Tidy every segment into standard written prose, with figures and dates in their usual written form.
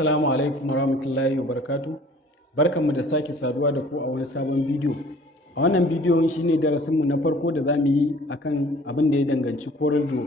Assalamu alaikum warahmatullahi wabarakatuh. Barkanmu da sake saduwa da ku a wani sabon bidiyo. A wannan bidiyon shine darasinmu na farko da zamu yi akan abin da ya danganci Coreldraw.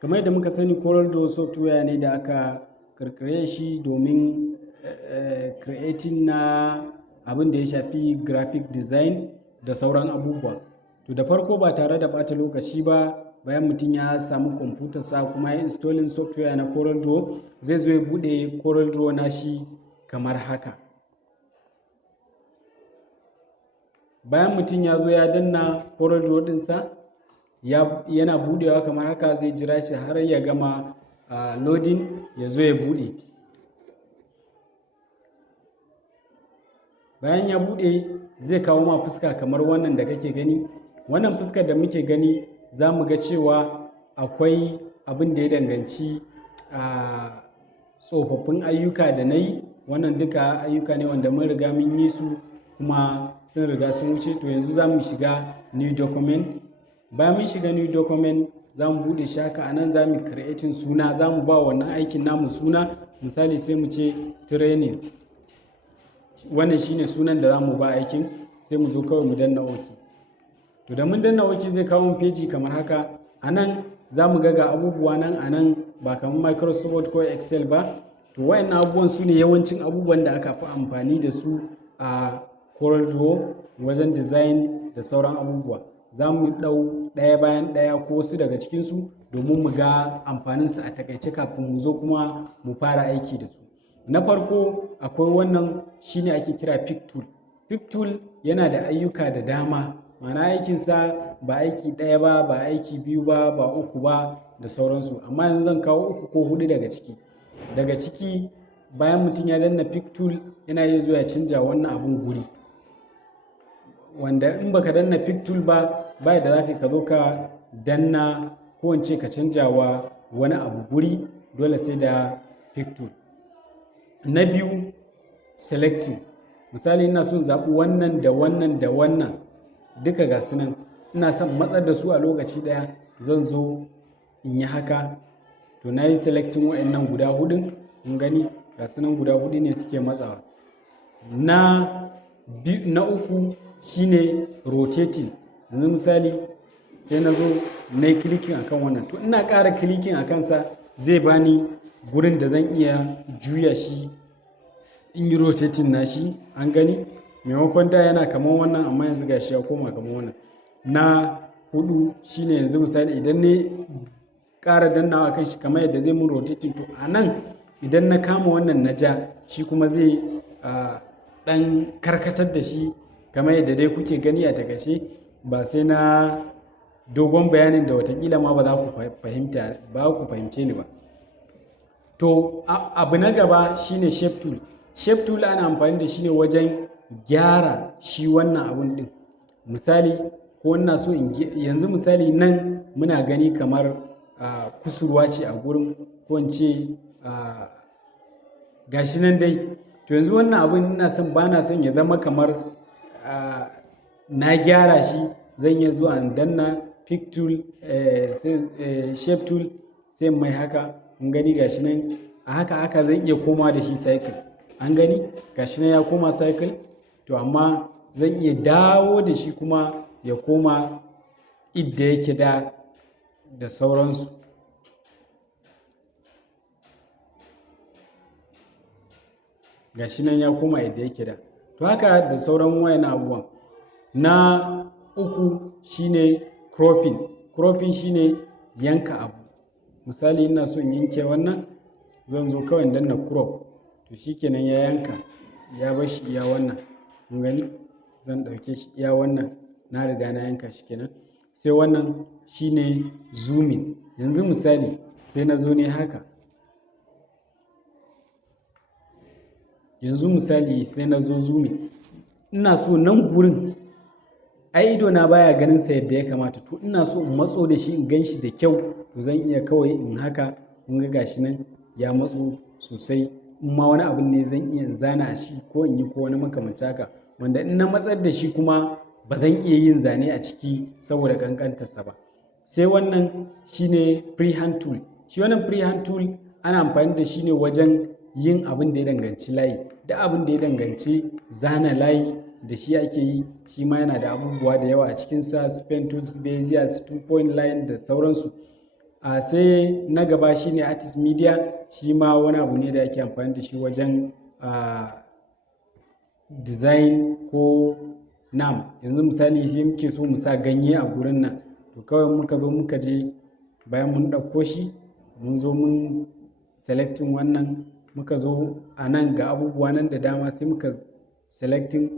Kamar yadda muka sani, Coreldraw software ne da aka kirkire shi domin creating na abin da ya shafi graphic design da sauran abubuwa. To da farko ba tare da bata lokaci ba, bayan mutum ya samu kwamfutarsa kuma ya installing software na Coreldraw, zai zo ya bude Coreldraw nashi kamar haka. Bayan mutum ya zo ya danna Coreldraw ɗinsa, yana budewa kamar haka, zai jira shi har ya gama loading ya zo ya bude. Bayan ya bude, zai kawo ma fuska kamar wannan da kake gani. Wannan fuskar da muke gani, za mu ga cewa akwai abin da ya danganci tsofaffin ayyuka da na yi. Wannan duka ayyuka ne wanda mun riga mun yi su kuma sun riga sun wuce. To yanzu za mu shiga new document. Bayan mun shiga new document, za mu buɗe shi haka. A nan za mu creating suna, za mu ba wannan aikin namu suna. Misali sai mu ce training. Wannan shine sunan da za mu ba aikin. Sai mu zo kawai mu danna OK. To da mun danna OK zai kawo mu feji kamar haka. A nan za mu ga abubuwa nan a nan, ba kamar Microsoft ko Excel ba. To wayannan abubuwan su ne yawancin abubuwan da aka fi amfani da su a Coreldraw wajen design da sauran abubuwa. Za mu ɗau ɗaya bayan ɗaya ko wasu daga cikinsu domin mu ga amfaninsu a takaice kafin mu zo kuma mu fara aiki da su. Na farko akwai wannan shine ake kira Pick Tool. Pick Tool yana da ayyuka da dama. Ma'ana aikinsa ba aiki ɗaya ba, ba aiki biyu ba, ba uku ba da sauransu. Amma yanzu zan kawo uku ko huɗu daga ciki. Daga ciki, bayan mutum ya danna Pick Tool, yana iya zuwa ya canja wannan abun guri. Wanda in baka danna Pick Tool ba, ba da za ka zo ka danna ko in ce ka canja wa wani abu guri, dole sai da Pick Tool. Na biyu, Selecting. Misali ina son zaɓi wannan da wannan da wannan. Duka ga su nan, ina son matsar da su a lokaci ɗaya, zan zo in yi haka. To na yi selecting wa'annan guda hudun, kun gani ga su nan guda hudu ne suke matsawa. Na uku shine rotating. Yanzu misali sai na zo na yi clicking akan wannan. To ina ƙara clicking a kansa, zai bani gurin da zan iya juya shi in yi rotating na shi. An gani? Maimakon da yana kamar wannan, amma yanzu gashi ya koma kamar wannan. Na hudu shine yanzu misali idan ne ƙara dannawa kan shi kamar yadda zai mun rotating, to a nan idan na kama wannan na ja, shi kuma zai ɗan karkatar da shi kamar yadda dai kuke gani a takaice. Ba sai na dogon bayanin da watakila ma ba za ku fahimce ni ba. To abu na gaba shine Shape Tool. Shape Tool ana amfani da shi ne wajen gyara shi wannan abun din. Misali ko ina so yanzu misali nan muna gani kamar kusurwa ce a gurin, ko in ce gashi nan dai. To yanzu wannan abun ina son, ba na son ya zama kamar na gyara shi. Zan iya zuwa in danna Pick Tool, Shape Tool, sai mai haka. Kun gani gashi nan a haka zan iya koma da shi cycle. An gani gashi nan ya koma cycle. To amma zan iya dawo da shi kuma ya koma idda yake da sauransu. Gashi nan ya koma idda yake da. To haka da sauran wayan abubuwan. Na uku shine cropping. Cropping shine yanka abu. Misali ina so in yanke wannan, zan zo kawai danna crop. To shikenan ya yanka, ya bar shi iya wannan. Kun gani? Zan ɗauke shi iya wannan, na riga na yanka shi kenan. Sai wannan shine zooming. Yanzu misali sai na zo ne haka. Yanzu misali sai na zo zooming. Ina so nan gurin, ai ido na baya ganin sa yadda ya kamata. To ina so in matso da shi in gan shi da kyau. To zan iya kawai in haka. Kun ga gashi nan ya matso sosai. In ma wani abin ne zan iya zana a ciki ko in yi ko wani makamancin haka, wanda in na matsar da shi kuma ba zan iya yin zane a ciki saboda kankantarsa ba. Sai wannan shine freehand tool. Shi wannan freehand tool ana amfani da shi ne wajen yin abin da ya danganci layi. Duk abin da ya danganci zana layi da shi ake yi, shi ma yana da abubuwa da yawa a cikinsa, Pen Tools, Bezier, 2-point line da sauransu. Sai na gaba shine Artist Media, shi ma wani abu ne da ake amfani da shi wajen design ko yanzu misali sai muke so mu sa ganye a gurin nan, to kawai muka zo muka je bayan mun ɗauko shi mun zo mun selecting wannan, muka zo a nan ga abubuwa nan da dama sai muka selecting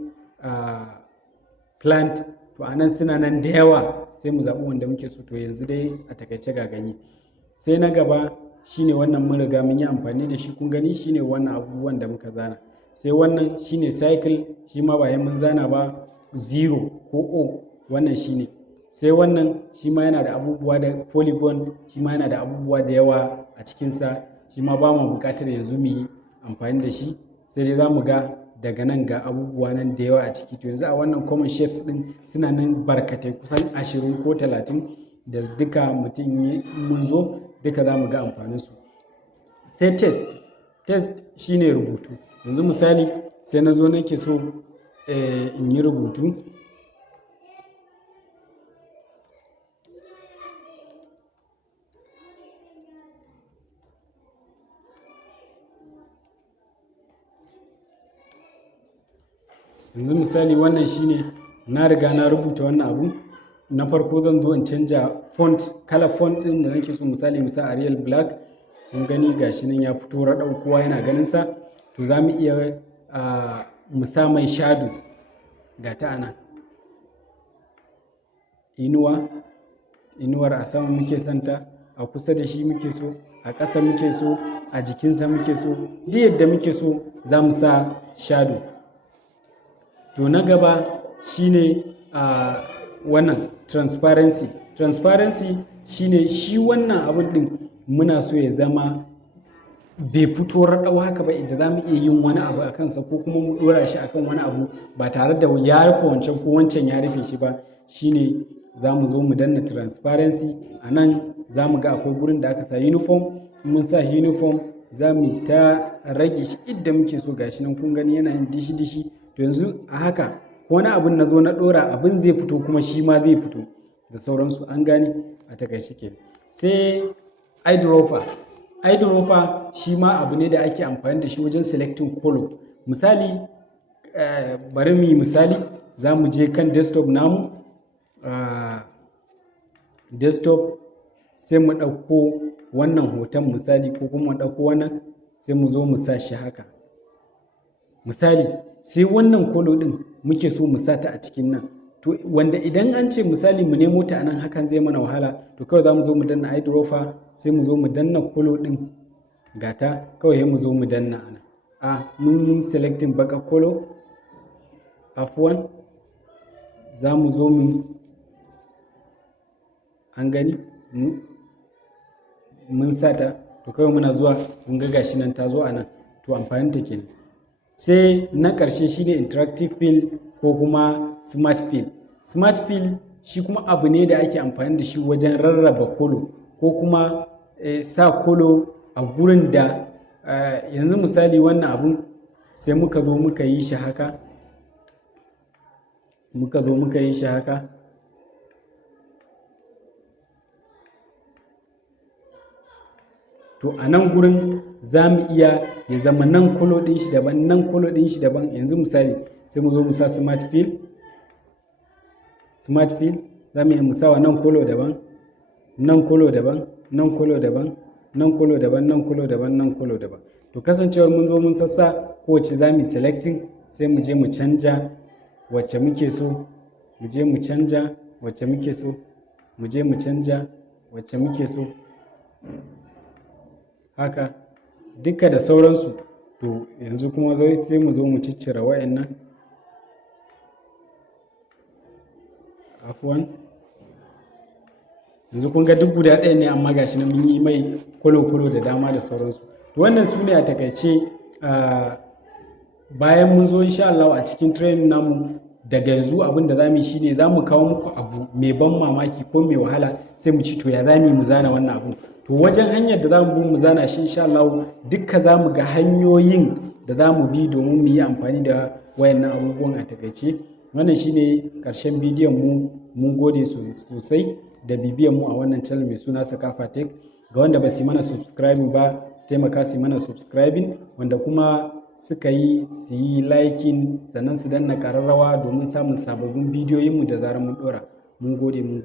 plant, to a nan suna nan da yawa sai mu zaɓi wanda muke so. To yanzu dai a takaice ga ganye. Sai na gaba shine wannan mun riga mun yi amfani da shi, kun gani shine wannan abubuwan da muka zana. Sai wannan shine cycle, shi ma ba mun zana ba, 0 ko O, wannan shine. Sai wannan shi ma yana da abubuwa da polygon, shi ma yana da abubuwa da yawa a cikinsa, shi ma ba mu buƙatar yanzu mu yi amfani da shi, sai dai za mu ga daga nan ga abubuwa nan da yawa a ciki. To yanzu a wannan common shapes din suna nan barkatai kusan 20 ko 30 da duka mutum mun zo duka za mu ga amfaninsu. Sai test shine rubutu. Yanzu misali sai na zo nake so in yi rubutu, yanzu misali wannan shine na riga na rubuta wannan abu. Na farko zan zo in canja font, kala font din da nake so, misali mu sa Arial Black, kun gani gashi nan ya fito raɗau, kowa yana ganin sa. To za mu iya mu sa mai shadow, ga ta ana inuwar a sama muke santa, a kusa da shi muke so, a ƙasa muke so, a jikinsa muke so, duk yadda muke so za mu sa shadow. To na gaba shine wannan transparency shine shi wannan abin din muna so ya zama bai fito raɗau haka ba, inda za mu iya yin wani abu a kansa ko kuma mu ɗora shi akan wani abu ba tare da ya rufe wancan ko wancan ya rufe shi ba. Shine za mu zo mu danna transparency. A nan za mu ga akwai gurin da aka sa uniform, mun sa uniform za mu ta rage shi idda muke so, gashi nan kun gani yana yin dishi-dishi. To yanzu a haka wani abin na zo na ɗora abin zai fito kuma shi ma zai fito da sauransu, an gane a takaice ke. Sai eyedropper shi ma abu ne da ake amfani da shi wajen selecting color. Misali bari mu yi misali, za mu je kan desktop namu, desktop sai mu ɗauko wannan hoton misali, ko kuma mu ɗauko wannan sai mu zo mu sa shi haka misali. Sai wannan color din muke so mu sa ta a cikin nan, to wanda idan an ce misali mu nemo ta anan hakan zai mana wahala. To kawai za mu zo mu danna eyedropper, sai mu zo mu danna color din, gata kawai mu zo mu danna ana mun selecting baka color, afwan za mu zo mu, an gani mun sata. To kawai muna zuwa mun ga gashi nan ta zo anan, to amfanin ta kenan. Sai na ƙarshe shine interactive fill ko kuma smart fill. Smart fill shi kuma abu ne da ake amfani da shi wajen rarraba kolo ko kuma sa kolo a gurin da yanzu misali wannan abun sai muka zo muka yi shi haka, to a nan gurin za mu iya ya zama nan kolo ɗin shi daban, nan kolo ɗin shi daban. Yanzu misali sai mu zo mu sa smart fill za mu iya mu sa wa nan kolo daban, nan kolo daban, nan kolo daban, nan kolo daban, nan kolo daban, nan kolo daban. To kasancewar mun zo mun sassa kowace za mu selecting, sai mu je mu canja wacce muke so, mu je mu canja wacce muke so, mu je mu canja wacce muke so, haka duka da sauransu. To yanzu kuma sai mu zo mu ciccire wa'annan, afwan yanzu kun ga duk guda ɗaya ne amma gashi na mun yi mai kolo-kolo da dama da sauransu. To wannan su ne a takaice. Bayan mun zo insha Allah a cikin training namu daga yanzu abin da zamu yi shine zamu kawo muku abu mai ban mamaki ko mai wahala, sai mu ci to ya zamu mu zana wannan abu. to wajen hanyar da za mu bi mu zana shi insha Allah dukka za mu ga hanyoyin da za mu bi domin mu yi amfani da wayannan abubuwan a takaice. Wannan shine ƙarshen bidiyon mu. Mun gode sosai da bibiyan mu a wannan channel mai suna Sakafa Tech. Ga wanda ba su mana subscribing ba su taimaka su mana subscribing, wanda kuma suka yi su yi liking sannan su danna ƙararrawa domin samun sababbin bidiyoyinmu da zarar mun ɗora. Mun gode.